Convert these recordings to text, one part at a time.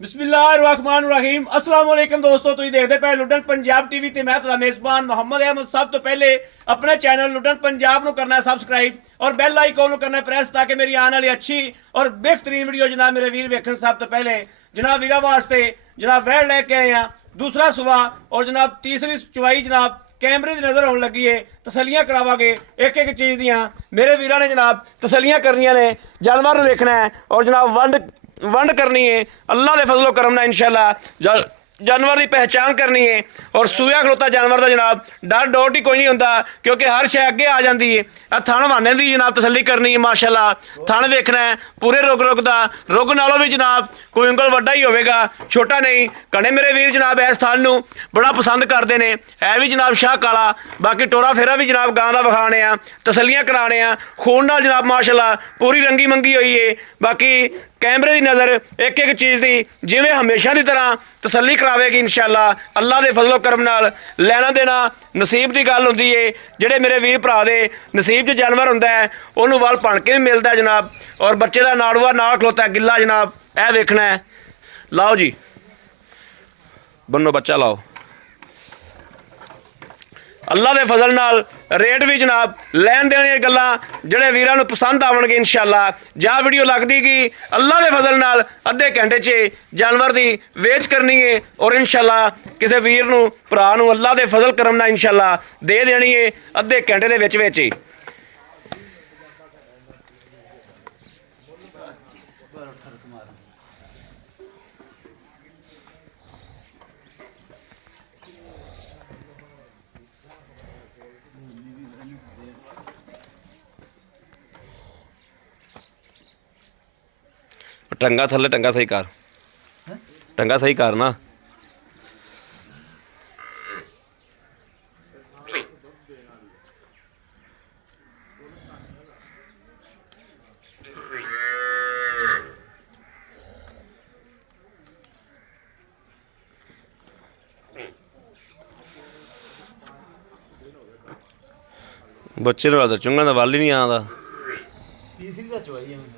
बिस्मिल्लाहिर्रहमानिर्रहीम अस्सलाम वालेकुम दोस्तों, तुसीं देखदे पे लुडन पंजाब टीवी ते मैं तुहाडा मेज़बान मोहम्मद अहमद। सब तो पहले अपने चैनल लुडन पंजाब नूं करना है सबसक्राइब और बैल आइकन नूं करना है प्रेस, ताकि मेरी आने वाली अच्छी और बेहतरीन वीडियो जनाब मेरे वीर वेखन। सब तो पहले जनाब वीरा वास्ते जनाब वैड़ लैके आए हैं, दूसरा सुबह और जनाब तीसरी चुवाई जनाब कैमरे की नज़र होने लगी है। तसलियां करावांगे एक एक चीज़ दियां। मेरे वीर ने जनाब तसलियां करनियां ने, जानवर देखना है और जनाब वंड करनी है। अल्लाह के फजलो करम ना इंशाअल्लाह जानवर की पहचान करनी है। और सूया खलोता जानवर का जनाब डर डोट ही कोई नहीं होंदा, क्योंकि हर शय अगे आ जाती है। थण वाने की जनाब तसली करनी है। माशाअल्लाह थण देखना है पूरे रुग का, रुग नालों भी जनाब कोई उंगल वड्डा ही होगा, छोटा नहीं। घने मेरे वीर जनाब इस थण नूं बड़ा पसंद करते हैं। है भी जनाब शाह काला, बाकी टोरा फेरा भी जनाब गां का विखाने आ, तसलियां कराने आ। खून नाल जनाब माशाअल्लाह पूरी रंगी मंगी हुई है। बाकी कैमरे की नज़र एक एक चीज़ की जिमें हमेशा की तरह तसली करावेगी इंशाअल्लाह। अल्लाह के फजलो करम नाल लैना देना नसीब की गल होंदी है। जेडे मेरे वीर भरा दे नसीब च जानवर होंदा है, उन्होंने वल भण के भी मिलता है जनाब। और बच्चे का नाड़ूआ नाल खलोता है गिला जनाब, यह वेखना है। लाओ जी बनो बच्चा लाओ। अल्लाह के फजल नाल रेट भी जनाब लैन देने गल्लां जेडे वीरां नूं पसंद आवणगे इंशाअल्लाह। जा वीडियो लगदी कि अल्लाह के फजल नाल अद्धे घंटे च जानवर की वेच करनी है और इंशाअल्लाह किसी वीर नूं भरा नूं अल्लाह के फजल करम नाल इंशाअल्लाह दे देनी है अद्धे घंटे दे विच विच ही। टंगा थले टंगा सही कर, टंगा सही कर ना। बच्चे नूं चुंगण का वल ही नहीं आता। तीसरी का चुवाई है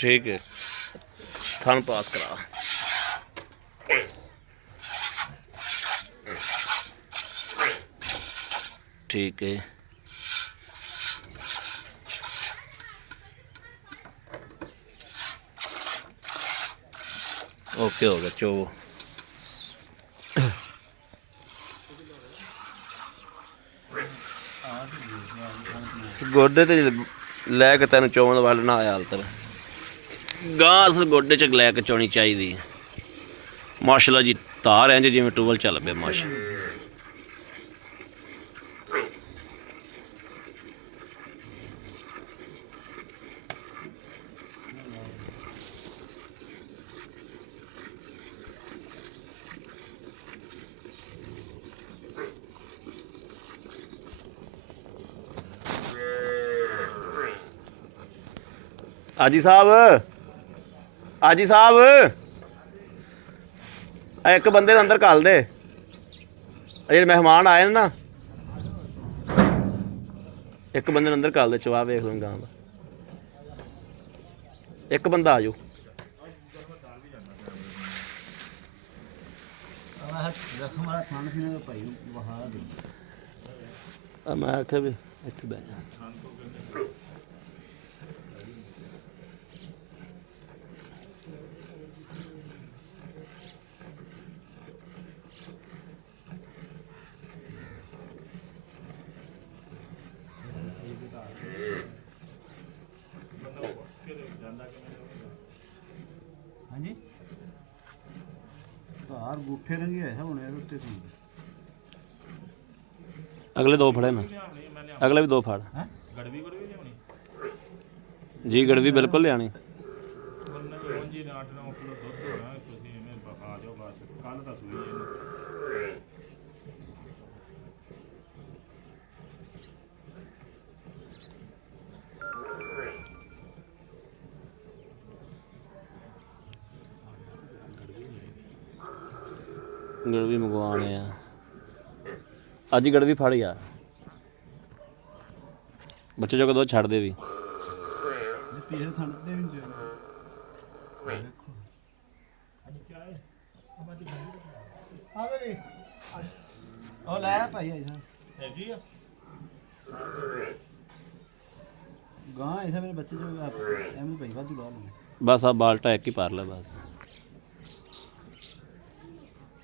ठीक है, थान पास करा। ठीक है, ओके हो गया। चो गोडे ते लैके तेन चोवन वाल ना आया हाल तर गां असल गोडे च लैके चोनी चाहिए। माशाअल्लाह जी धार इंज जिवें टूबल चल पे माशा। आजी साहब, आजी साहब एक बंदे अंदर घल दे, जे मेहमान आए ना एक बंदे अंदर घल दे। चवा वेख लो गां का एक बंदा आ जाओ। मैं आख्या भी इत्थे बह जा। हाँ जी धार बूठे रंगे है होने उत्ते सी। अगले दो फड़े ना, अगले भी दो फड़। गड़वी ਜੀ ਗੜਵੀ ਬਿਲਕੁਲ ਲਿਆਣੀ। ਜੀ 8-9 ਕਿਲੋ ਦੁੱਧ ਹੋਣਾ ਤੁਸੀਂ ਐਵੇਂ ਆ ਜਾਓ ਬਸ ਕੱਲ ਤਾਂ ਸੂਈ ਇਹਨੂੰ ਗੜਵੀ ਮੰਗਵਾਉਣੇ ਆ ਅੱਜ ਹੀ ਗੜਵੀ ਫੜ ਯਾਰ ਬੱਚੇ ਜੋ ਕਦੋਂ ਛੱਡ ਦੇ ਵੀ ਪਿਛਲੇ ਥਣ ਤੇ ਵੀ ਨਹੀਂ ਆਵੇ ਜੀ ਉਹ ਲੈ ਭਾਈ ਆਈ ਸਾਹਿਬ ਹੈਗੀ ਆ ਗਾਂ ਐਸਾ ਮੇਰੇ ਬੱਚੇ ਜੋ ਐਵੇਂ ਭਾਈ ਵਾਧੂ ਲਾ ਲਓ ਬਸ ਆ ਬਾਲਟਾ ਇੱਕ ਹੀ ਪਾਰ ਲੈ ਬਸ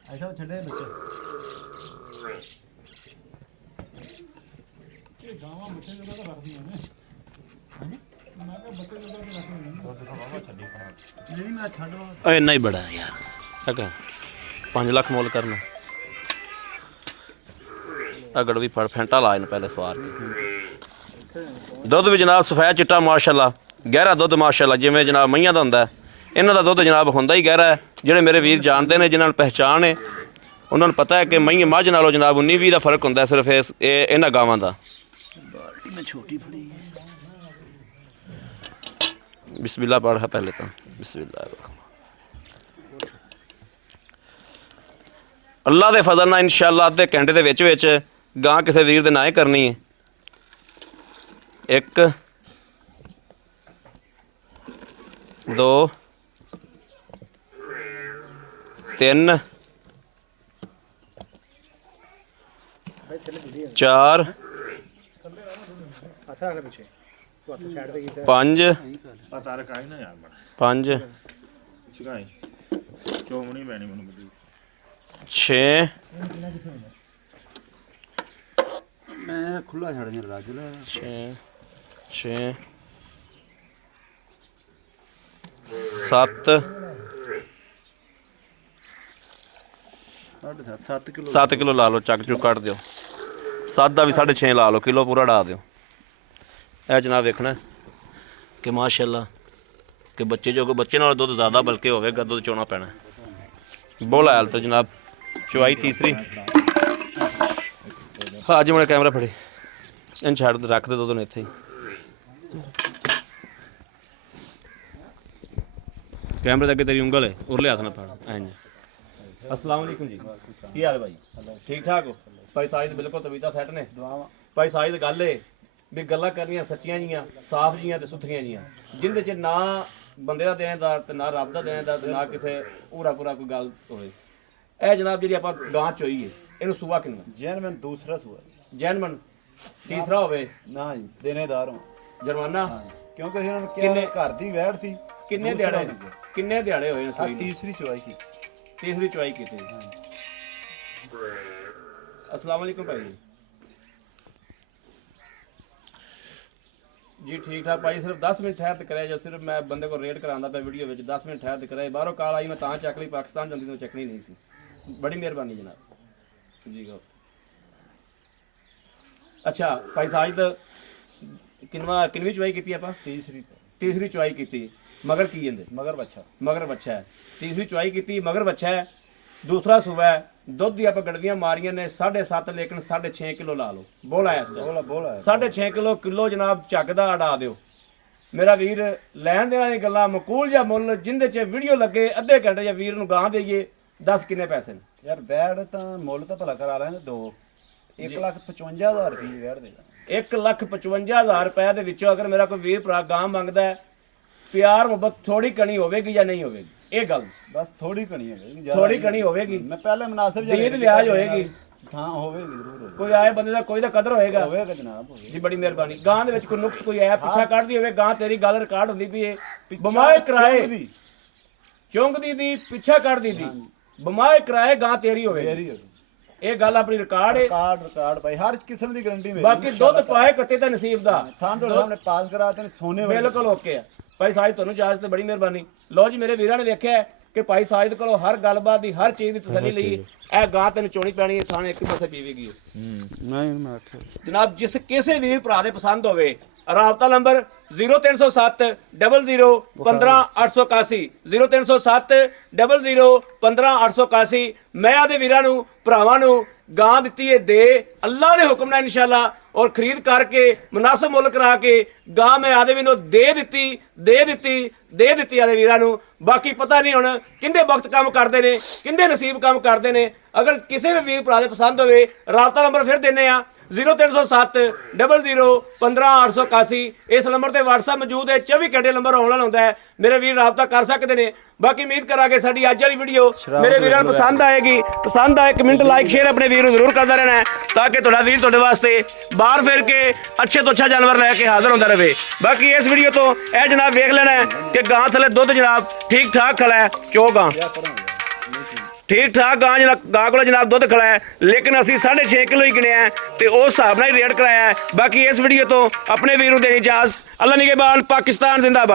ਐਸਾ ਛੱਡੇ ਬੱਚੇ ਇਹ ਗਾਵਾਂ ਬੱਚੇ ਜੋਗਾ ਤਾਂ ਰੱਖਦੀਆਂ ਨੇ ਹਾਂਜੀ ਮੈਂ ਕਿਹਾ ਬੱਚੇ ਜੋਗਾ ਤਾਂ ਰੱਖਦੀਆਂ ਨੇ ਉਹ ਦਿਖਾਵਾ ਛੱਡੀ ਖੜਾ ਨਹੀਂ ਮੈਂ ਛੱਡਵਾ ਓਏ ਇੰਨਾ ਹੀ ਬੜਾ ਯਾਰ ਹੈਗਾ 5 ਲੱਖ ਮੁੱਲ ਕਰਨਾ ਆ ਗੜਵੀ ਫੜ ਫੈਂਟਾ ਲਾ ਇਹਨੂੰ ਪਹਿਲੇ ਸਵਾਰ ਕੇ ਦੁੱਧ ਵੀ ਜਨਾਬ ਸਫੈਦ ਚਿੱਟਾ ਮਾਸ਼ਾਅੱਲਾ ਗਹਿਰਾ ਦੁੱਧ ਮਾਸ਼ਾਅੱਲਾ ਜਿਵੇਂ ਜਨਾਬ ਮਈਆਂ ਦਾ ਹੁੰਦਾ ਇਹਨਾਂ ਦਾ ਦੁੱਧ ਜਨਾਬ ਹੁੰਦਾ ਹੀ ਗਹਿਰਾ ਹੈ ਜਿਹੜੇ ਮੇਰੇ ਵੀਰ ਜਾਣਦੇ ਨੇ ਜਿਨ੍ਹਾਂ ਨੂੰ ਪਹਿਚਾਣ ਹੈ ਉਹਨਾਂ ਨੂੰ ਪਤਾ ਹੈ ਕਿ ਮਈਆਂ ਮੱਝ ਨਾਲੋਂ ਜਨਾਬ 19-20 ਦਾ ਫਰਕ ਹੁੰਦਾ ਸਿਰਫ ਇਹ ਇਹਨਾਂ ਗਾਵਾਂ ਦਾ ਬਾਲਟੀ ਮੈਂ ਛੋਟੀ ਫੜੀ ਬਿਸਮਿल्लाह ਪੜ੍ਹਾ ਪਹਿਲੇ ਤਾਂ ਬਿਸਮਿल्लाह ਅੱਲਾ ਦੇ ਫਜ਼ਲ ਨਾਲ ਇਨਸ਼ਾਅੱਲਾ ਅੱਧੇ ਘੰਟੇ ਦੇ ਵਿੱਚ ਗਾਂ ਕਿਸੇ ਵੀਰ ਦੇ ਨਾਂ ਹੀ ਕਰਨੀ ਹੈ 1 2 3 4 5 ਪਤਾ ਰਕਾਈ ਨਾ ਯਾਰ ਬੜਾ 5 ਚੁਗਾਈ ਚੋਮਣੀ ਪੈਣੀ ਮੈਨੂੰ ਬੜੀ 6 ਮੈਂ ਖੁੱਲਾ ਛੱਡ ਦਿਆਂ ਰਾਜੂ ਲੈ 6 7 7 ਕਿਲੋ 7 ਕਿਲੋ ਲਾ ਲਓ ਚੱਕ ਚੁੱਕ ਕੱਢ ਦਿਓ 7 ਦਾ ਵੀ 6.5 ਲਾ ਲਓ ਕਿਲੋ ਪੂਰਾ ਡਾ ਦਿਓ ਇਹ ਜਨਾਬ ਵੇਖਣਾ ਕਿ ਮਾਸ਼ਾਅੱਲਾ ਕਿ ਬੱਚੇ ਜੋ ਕਿ ਬੱਚੇ ਨਾਲ ਦੁੱਧ ਜ਼ਿਆਦਾ ਬਲਕਿ ਹੋਵੇਗਾ ਦੁੱਧ ਚੋਣਾ ਪੈਣਾ ਬੋਲ ਆਇਲ ਤਾਂ ਜਨਾਬ ਚੁਆਈ ਤੀਸਰੀ ਹਾਂ ਅੱਜ ਮੈਂ ਕੈਮਰਾ ਫੜੇ ਇਹਨੂੰ ਛੱਡ ਰੱਖ ਦੇ ਦੁੱਧ ਨੂੰ ਇੱਥੇ ਹੀ ਕੈਮਰੇ ਦੇ ਅੱਗੇ ਤੇਰੀ ਉਂਗਲ ਹੈ ਉਰਲੇ ਹੱਥ ਨਾਲ ਫੜ ਇੰਜ अस्सलाम वालेकुम जी की हाल है भाई ठीक ठाक हो भाई साहिद बिल्कुल तबीयत सैट ने भाई साहिद गल है भी गल्लां करनियां सच्चियां जियां साफ जियां ते सुथरियां जियां जिंदे च ना बंदे दा देनेदार ते ना रब दा देनेदार ते ना किसे पूरा कोई गल होवे ਇਹ ਜਨਾਬ ਜਿਹੜੀ ਆਪਾਂ ਗਾਂ ਚੋਈ ਹੈ ਇਹਨੂੰ ਸੂਆ ਕਿੰਨਾ ਜੈਨਮਨ ਦੂਸਰਾ ਸੂਆ ਜੈਨਮਨ ਤੀਸਰਾ ਹੋਵੇ ਨਾ ਜੀ ਦੇਣੇਦਾਰ ਹਾਂ ਜੁਰਮਾਨਾ ਕਿਉਂਕਿ ਇਹਨਾਂ ਨੂੰ ਕਿੰਨੇ ਘਰ ਦੀ ਵੈੜ ਸੀ ਕਿੰਨੇ ਦਿਹਾੜੇ ਹੋਏ ਨੇ ਆ ਸੂਈ ਤੀਸਰੀ ਚਵਾਈ ਕੀ ਤੀਸਰੀ ਚੁਆਈ ਕੀਤੀ अस्सलाम वालेकुम भाई जी ठीक ठाक भाई सिर्फ 10 मिनट ठहर के करे जो सिर्फ मैं बंदे को रेड करांदा पे वीडियो में 10 मिनट ठहर के करे बाहरों कॉल आई मैं ता चक ली पाकिस्तान जल्दी तो चकनी नहीं सी बड़ी मेहरबानी जनाब जी गो अच्छा भाई साजिद किनवी चुआई की आप तीसरी चुआई की मगर की जंदे मगर बच्चा है तीसरी चुआई की मगर बच्चा है दूसरा सूबा है दुध दी आप गड़वियां मारियां ने 7.5 लेकिन 6.5 किलो ला लो बोला है 6.5 किलो जनाब झकदा अड़ा दिओ मेरा वीर लैन देना दी गल्लां मकूल जा मुੱਲ जिंदे च वीडियो लगे अद्धे घंटे या वीर नूं गां देईए 10 किन्ने पैसे ने यार वैड़ ਤਾਂ ਮੁੱਲ ਤਾਂ ਭਲਾ ਕਰਾ ਰਹੇ ਨੇ 1,55,000 ਰੁਪਏ ਵੈੜ ਦੇਗਾ 1,55,000 ਰੁਪਏ ਦੇ ਵਿੱਚੋਂ ਅਗਰ ਮੇਰਾ ਕੋਈ ਵੀਰ ਭਰਾ ਗਾਂ ਮੰਗਦਾ ਹੈ ਪਿਆਰ ਮੁਹੱਬਤ ਥੋੜੀ ਕਣੀ ਹੋਵੇਗੀ ਜਾਂ ਨਹੀਂ ਹੋਵੇਗੀ ਇਹ ਗੱਲ ਬਸ ਥੋੜੀ ਕਣੀ ਹੈ ਥੋੜੀ ਕਣੀ ਹੋਵੇਗੀ ਮੈਂ ਪਹਿਲੇ ਮੁਨਾਸਿਬ ਜਿਹਾ ਦੀਦ ਲਿਹਾਜ਼ ਹੋਏਗੀ ਹਾਂ ਹੋਵੇਗੀ ਜ਼ਰੂਰ ਹੋਵੇਗੀ ਕੋਈ ਆਏ ਬੰਦੇ ਦਾ ਕੋਈ ਤਾਂ ਕਦਰ ਹੋਏਗਾ ਹੋਵੇਗਾ ਜਨਾਬ ਹੋਵੇਗਾ ਜੀ ਬੜੀ ਮਿਹਰਬਾਨੀ ਗਾਂ ਦੇ ਵਿੱਚ ਕੋਈ ਨੁਕਸ ਕੋਈ ਆਇਆ ਪਿੱਛਾ ਕੱਢਦੀ ਹੋਵੇ ਗਾਂ ਤੇਰੀ ਗੱਲ ਰਿਕਾਰਡ ਹੁੰਦੀ ਵੀ ਇਹ ਬਿਮਾਰ ਕਰਾਏ ਚੁੰਗਦੀ ਦੀ ਪਿੱਛਾ ਕੱਢਦੀ ਦੀ ਬਿਮਾਰ ਕਰਾਏ ਗਾਂ ਤੇਰੀ ਹੋਵੇ ਇਹ ਗੱਲ ਆਪਣੀ ਰਿਕਾਰਡ ਹੈ ਰਿਕਾਰਡ ਭਾਈ ਹਰ ਕਿਸਮ ਦੀ ਗਾਰੰਟੀ ਮੇਰੀ ਬਾਕੀ ਦੁੱਧ ਪਾਏ ਕੱਟੇ ਤਾਂ ਨਸੀਬ ਦਾ ਥਾਂ ਤੁਹਾਡੇ ਸਾਹਮਣੇ ਪਾਸ ਕਰਾਤੇ ਨੇ ਸੋਨੇ ਵਾਲੇ ਬਿਲਕੁਲ ਓਕੇ ਆ ਭਾਈ ਸਾਹਿਬ ਤੁਹਾਨੂੰ ਇਜਾਜ਼ਤ ਤੇ ਬੜੀ ਮਿਹਰਬਾਨੀ ਲਓ ਜੀ ਮੇਰੇ ਵੀਰਾਂ ਨੇ ਵੇਖਿਆ ਕਿ ਭਾਈ ਸਾਹਿਬ ਕੋਲੋਂ ਹਰ ਗੱਲਬਾਤ ਦੀ ਹਰ ਚੀਜ਼ ਦੀ ਤਸੱਲੀ ਲਈ ਇਹ ਗਾਂ ਤੈਨੂੰ ਚੋਣੀ ਪੈਣੀ ਹੈ ਥਾਣੇ ਇੱਕ ਪਾਸੇ ਪੀਵੇਗੀ ਨਹੀਂ ਮੈਂ ਆਖਿਆ ਜਨਾਬ ਜਿਸ ਕਿਸੇ ਵੀਰ ਭਰਾ ਦੇ ਪਸੰਦ ਹੋਵੇ ਰਾਬਤਾ ਨੰਬਰ 0307 00 15 881 0307 00 15 881। ਮੈਂ ਆਦੇ ਵੀਰਾਂ ਨੂੰ ਭਰਾਵਾਂ ਨੂੰ ਗਾਂ ਦਿੱਤੀ ਏ ਦੇ ਅੱਲਾ ਦੇ ਹੁਕਮ ਨਾਲ ਇਨਸ਼ਾਅੱਲਾ ਔਰ ਖਰੀਦ ਕਰਕੇ ਮੁਨਾਸਬ ਮੁੱਲ ਕਰਾ ਕੇ ਗਾਂ ਮੈਂ ਆਦੇ ਵੀ ਨੂੰ ਦੇ ਦਿੱਤੀ ਆਦੇ ਵੀਰਾਂ ਨੂੰ। ਬਾਕੀ ਪਤਾ ਨਹੀਂ ਹੁਣ ਕਿੰਦੇ ਵਕਤ ਕੰਮ ਕਰਦੇ ਨੇ, ਕਿੰਦੇ ਨਸੀਬ ਕੰਮ ਕਰਦੇ ਨੇ। ਅਗਰ ਕਿਸੇ ਵੀ ਵੀਰ ਭਰਾ ਦੇ ਪਸੰਦ ਹੋਵੇ ਰਾਬਤਾ ਨੰਬਰ ਫਿਰ ਦਿੰਨੇ ਆ 0307 00 15 881। ਇਸ ਨੰਬਰ ਤੇ WhatsApp ਮੌਜੂਦ ਹੈ, 24 ਘੰਟੇ ਨੰਬਰ ਆਨਲਾਈਨ ਹੁੰਦਾ ਹੈ, ਮੇਰੇ ਵੀਰ ਰਾਬਤਾ ਕਰ ਸਕਦੇ ਨੇ। ਬਾਕੀ ਉਮੀਦ ਕਰਾਂਗੇ ਸਾਡੀ ਅੱਜ ਵਾਲੀ ਵੀਡੀਓ ਮੇਰੇ ਵੀਰਾਂ ਨੂੰ ਪਸੰਦ ਆਏਗੀ। ਪਸੰਦ ਆਏ ਕਮੈਂਟ ਲਾਈਕ ਸ਼ੇਅਰ ਆਪਣੇ ਵੀਰ ਨੂੰ ਜ਼ਰੂਰ ਕਰਦਾ ਰਹਿਣਾ ਹੈ ਤਾਂ ਕਿ ਤੁਹਾਡਾ ਵੀਰ ਤੁਹਾਡੇ ਵਾਸਤੇ ਬਾਹਰ ਫਿਰ ਕੇ ਅੱਛੇ ਤੋਂ ਅੱਛਾ ਜਾਨਵਰ ਲੈ ਕੇ ਹਾਜ਼ਰ ਹੁੰਦਾ ਰਹੇ। ਬਾਕੀ ਇਸ ਵੀਡੀਓ ਤੋਂ ਇਹ ਜਨਾਬ ਵੇਖ ਲੈਣਾ ਹੈ ਕਿ ਗਾਂ ਥੱਲੇ ਦੁੱਧ ਜਨਾਬ ਠੀਕ ਠਾਕ ਖਲਾ ਹੈ, ਚੋ ਗਾਂ ठीक ठाक गां गां को जनाब दुध खड़ा है, लेकिन असी 6.5 किलो ही गिने तो उस हिसाब से रेट कराया है। बाकी इस वीडियो तो अपने वीर देनी इजाजत। अल्लाह निगहबान, पाकिस्तान जिंदाबाद।